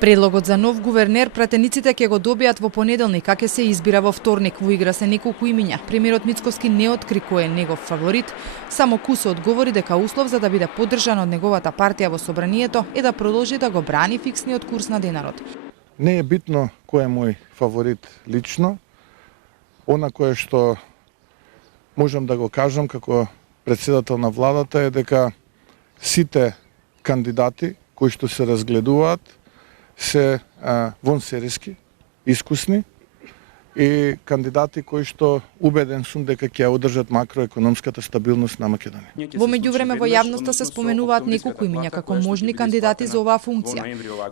Предлогот за нов гувернер пратениците ќе го добијат во понеделник, а ќе се избира во вторник. Во игра се неколку имиња. Премиерот Мицкоски не откри кој е негов фаворит. Само Кусо одговори дека услов за да биде поддржан од неговата партија во собранието е да продолжи да го брани фиксниот курс на денарот. Не е битно кој е мој фаворит лично. Она кое што можам да го кажам како председател на владата е дека сите кандидати кои што се разгледуваат се вонсериски, искусни и кандидати кои што убеден сум дека ќе одржат макроекономската стабилност на Македонија. Во меѓувреме во јавноста се споменуваат неколку имиња како можни кандидати за оваа функција.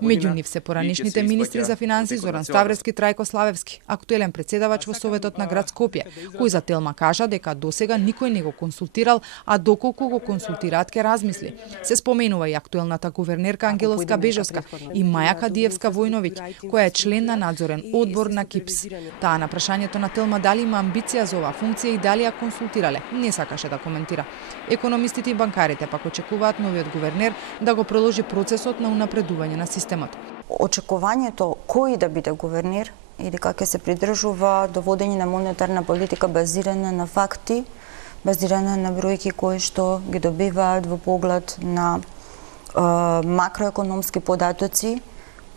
Меѓу нив се поранешните министри за финансии Зоран Ставревски, Трајко Славевски, актуелен претседавач во Советот на град Скопје, кој за Телма кажа дека досега никој не го консултирал, а доколку го консултираат ќе размисли. Се споменува и актуелната гувернерка Ангелоска Бежоска и Маја Кадиевска Војновиќ, која е член на надзорен одбор на КИПС. Таа на прашањето на Телма дали има амбиција за оваа функција и дали ја консултирале, не сакаше да коментира. Економистите и банкарите пак очекуваат новиот гувернер да го продолжи процесот на унапредување на системот. Очекувањето кој да биде гувернер и дека ќе се придржува до водење на монетарна политика базирана на факти, базирана на бројки кои што ги добиваат во поглед на макроекономски податоци,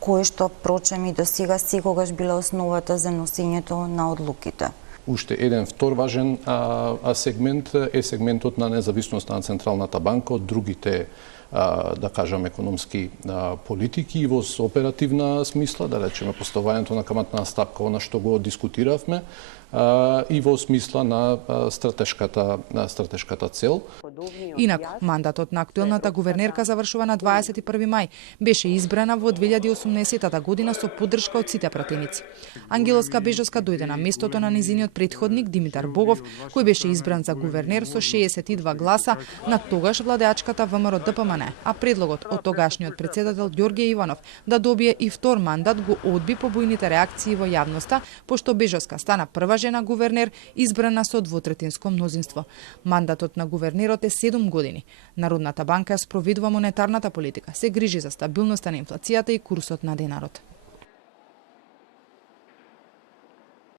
кои што прочем и до сега секогаш биле основата за носењето на одлуките. Уште еден втор важен сегмент е сегментот на независноста на Централната банка од другите да кажам економски политики и во оперативна смисла, да речеме поставањето на каматна стапка, она што го дискутиравме, и во смисла на стратешката цел. Инаку, мандатот на актуелната гувернерка завршува на 21 мај. Беше избрана во 2018 година со поддршка од сите пратеници. Ангелоска Бежоска дојде на местото на низиниот претходник Димитар Богов, кој беше избран за гувернер со 62 гласа на тогаш владеачката ВМРО-ДПМН, а предлогот од тогашниот председател Ѓорѓе Иванов да добие и втор мандат го одби по бујните реакции во јавноста, пошто Бежоска стана прва жена гувернер избрана со двотретинско мнозинство. Мандатот на гувернерот е 7 години. Народната банка спроведува монетарната политика, се грижи за стабилноста на инфлацијата и курсот на денарот.